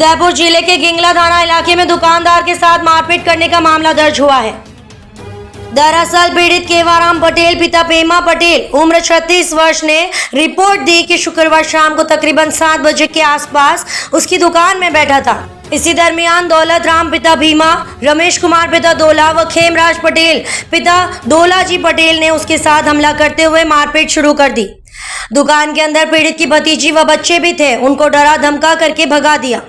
उदयपुर जिले के गिंगला थाना इलाके में दुकानदार के साथ मारपीट करने का मामला दर्ज हुआ है। दरअसल पीड़ित केवाराम पटेल पिता पेमा पटेल उम्र 36 वर्ष ने रिपोर्ट दी कि शुक्रवार शाम को तकरीबन 7 बजे के आसपास उसकी दुकान में बैठा था। इसी दरमियान दौलत राम पिता भीमा, रमेश कुमार पिता दोला व खेमराज पटेल पिता डोलाजी पटेल ने उसके साथ हमला करते हुए मारपीट शुरू कर दी। दुकान के अंदर पीड़ित की भतीजी व बच्चे भी थे, उनको डरा धमका करके भगा दिया।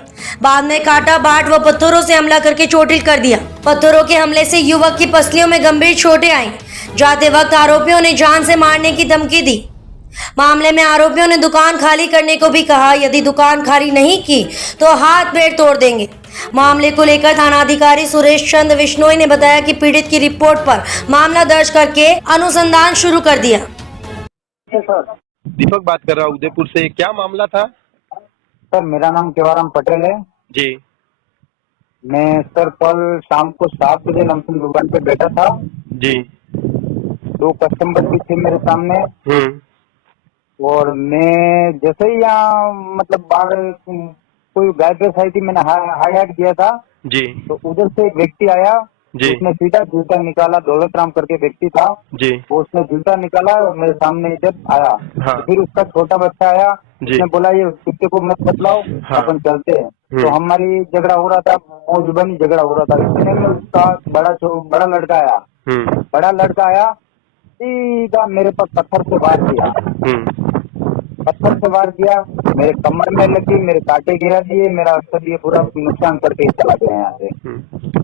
बाद में काटा बाट व पत्थरों से हमला करके चोटिल कर दिया। पत्थरों के हमले से युवक की पसलियों में गंभीर चोटें आईं। जाते वक्त आरोपियों ने जान से मारने की धमकी दी। मामले में आरोपियों ने दुकान खाली करने को भी कहा, यदि दुकान खाली नहीं की तो हाथ पैर तोड़ देंगे। मामले को लेकर थानाधिकारी सुरेश चंद्र विश्नोई ने बताया कि पीड़ित की रिपोर्ट पर मामला दर्ज करके अनुसंधान शुरू कर दिया। दीपक बात कर रहा हूँ उदयपुर से। क्या मामला था? सर मेरा नाम केवाराम पटेल है जी। मैं सर कल शाम को 7 बजे लमसम दुकान पे बैठा था जी। 2 कस्टमर भी थे मेरे सामने और मैं जैसे ही यहाँ मतलब बाहर कोई गाय भैंस आई थी, मैंने हाई हाइट किया था जी। तो उधर से एक व्यक्ति आया जी। उसने सीधा जूता निकाला। दौलत राम करके व्यक्ति था जी। वो उसने जूता निकाला और मेरे सामने इधर आया। हाँ। फिर उसका छोटा बच्चा आया, उसने बोला ये कुत्ते को मत बतलाओ, हाँ। अपन चलते हैं। तो हमारी झगड़ा हो रहा था, मौजूबनी झगड़ा हो रहा था। इतने में उसका बड़ा लड़का आया। बड़ा लड़का आया सीधा मेरे पर पत्थर से वार किया। पत्थर से वार किया, मेरे कमर में लगी, मेरे कांटे गिरा दिए, मेरा सभी पूरा नुकसान करके चला गया यहाँ से।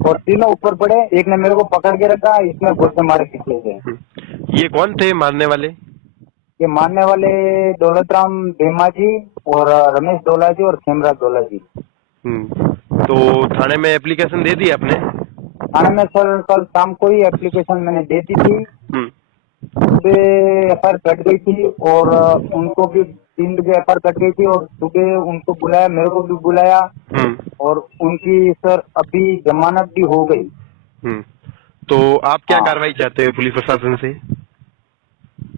और तीनों ऊपर पड़े, एक ने मेरे को पकड़ के रखा, इसमें घुस मारे पीछे से। ये कौन थे मारने वाले? ये मारने वाले दौलत राम भीमा जी और रमेश डोला जी और खेमराज डोला जी। तो थाने में एप्लीकेशन दे दी आपने? थाने में सर कल शाम को ही एप्लीकेशन मैंने दे दी थी। सुबह एफआईआर कट गई थी और उनको भी 3 बजे एफआईआर कट गई थी और सुबह उनको बुलाया, मेरे को भी बुलाया और उनकी सर अभी जमानत भी हो गई। तो आप क्या कार्रवाई चाहते हो पुलिस प्रशासन से?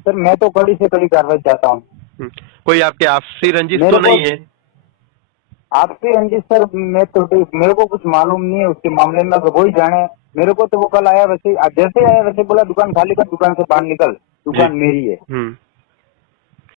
सर मैं तो कड़ी से कड़ी कार्रवाई चाहता हूँ। कोई आपके आपसी रंजिश तो नहीं है? आपसी रंजिश सर मेरे को कुछ मालूम नहीं है उसके मामले में, वो ही जाने। मेरे को तो वो कल आया वैसे जैसे आया वैसे बोला दुकान खाली कर, दुकान से बाहर निकल, दुकान मेरी है।